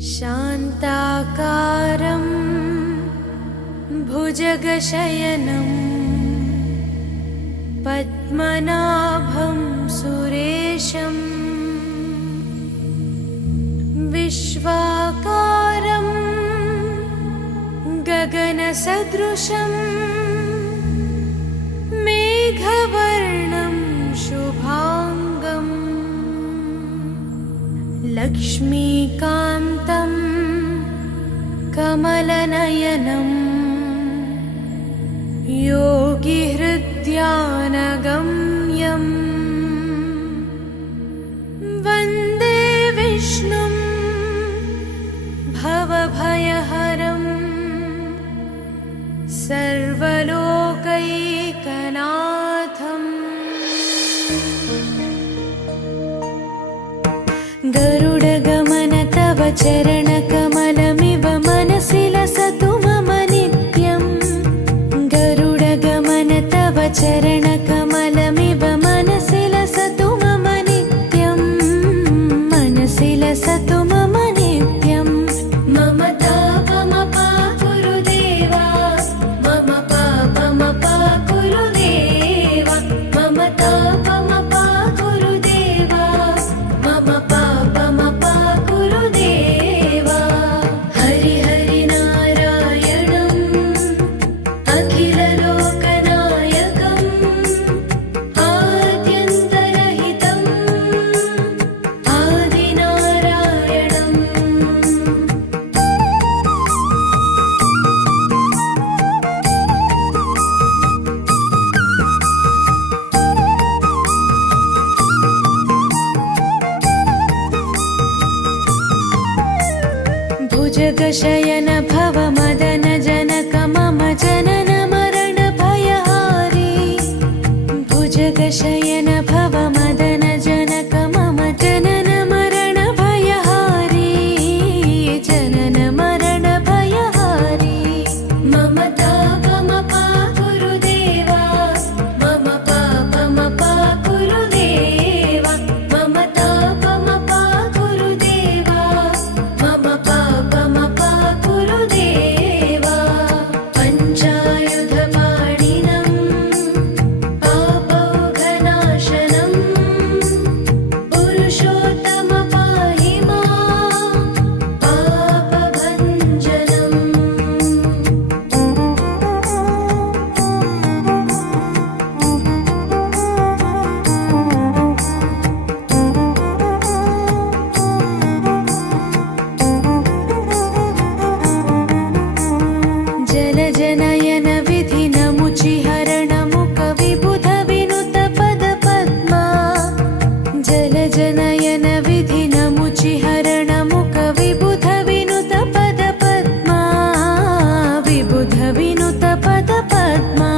शान्ताकारं भुजगशयनं पद्मनाभं सुरेशं विश्वाकारं गगनसदृशं मेघवर्णं शुभांगं लक्ष्मीकान्तं कमलनयनं योगिहृद्यानगम्यं वन्दे विष्णुं भवभयहरं सर्वलोकैकनाथम्। गरुडगमन तव चरणकमलमिव मनसि लसतु मम नित्यम्। गरुडगमन तव चरणकमलमिव मनसि लसतु मम नित्यम्। मनसि लसतु मम नित्यम्। मम तापमपा गुरुदेवा, मम पापमपा गुरुदेवा, मम तापमपा गुरुदेवा, मम पापमपा गुरुदेवा। हरि हरि नारायणम् अखिललोकनायकम् आद्यन्तरहितम् आदिनारायणम्। भुजगशयन भव मदन जनक मम जनन मरण भयहारी। भुजगशयन भव मदन जनक मम जनन मरण भयहारी। जनन मरण भयहारी। मम तापमपा गुरुदेवा, मम पापमपा गुरुदेवा, मम तापमपा गुरुदेवा, मम पापमपा गुरुदेवा। पञ्चायुधपाणिनं पापौघनाशनं पुरुषोत्तम पाहि मां पापभञ्जनम्। जलजनयन विधिनमुचिहरणमुख विबुध विनुत पदपद्मा। जलजनयन विधिनमुचिहरणमुख विबुध विनुत पदपद्मा। विबुध विनुत पदपद्मा।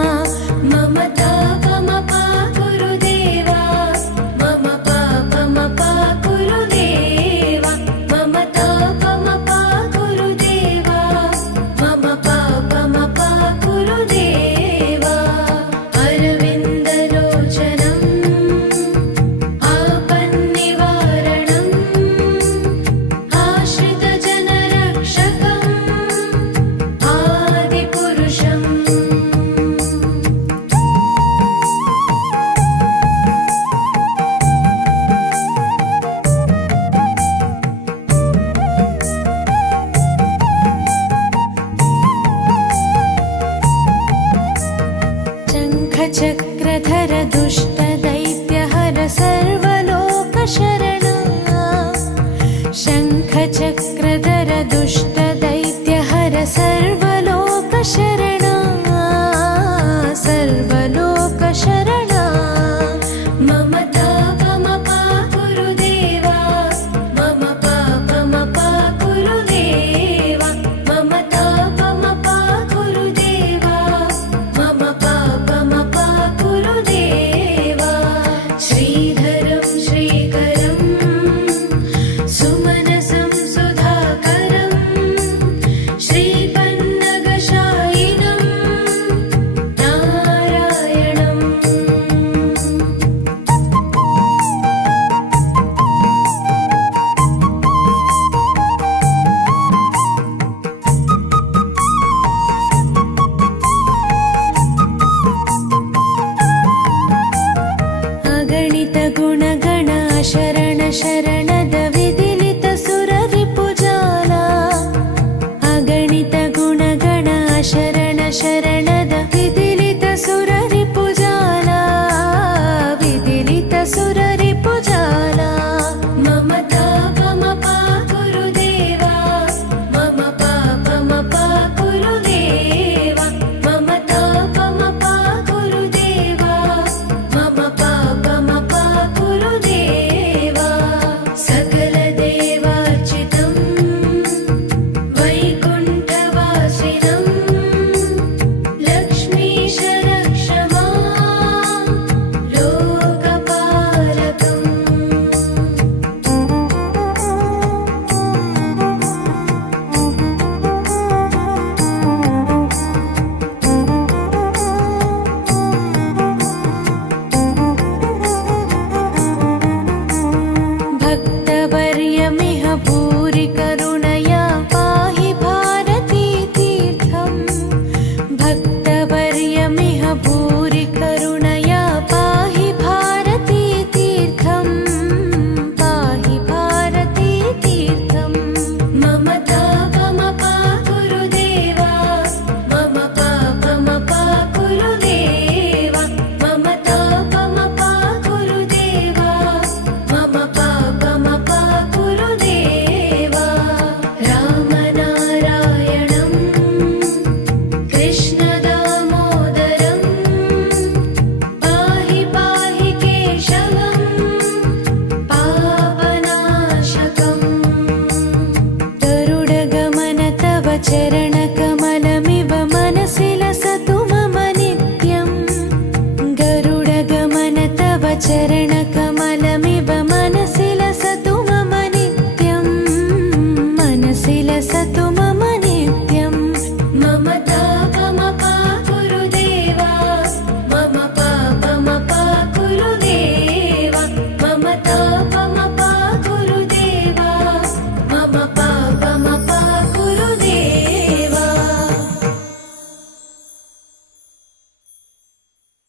मम तापमपा गुरुदेवा, मम पापमपा गुरुदेवा, मम तापमपा गुरुदेवा, मम पापमपा गुरुदेवा। अरविन्दलोचनम् आपन्निवारणम् आश्रितजनरक्षकम् आदिपुरुषम्। शङ्खचक्रधर दुष्टदैत्यहर सर्वलोकशरणा। शङ्खचक्रधर दुष्टदैत्यहर सर्वलोकशरणा। सर्वलोकशरणा। मम तापमपा गुरुदेवा, मम पापमपा गुरुदेवा, मम तापमपा गुरुदेवा, मम पापमपा गुरुदेवा। श्रीधरं श्रीकरं सुमनसं सुधाकरं चरणकमलमिव मनसि लसतु मम नित्यम् गरुडगमन तव चरणकमल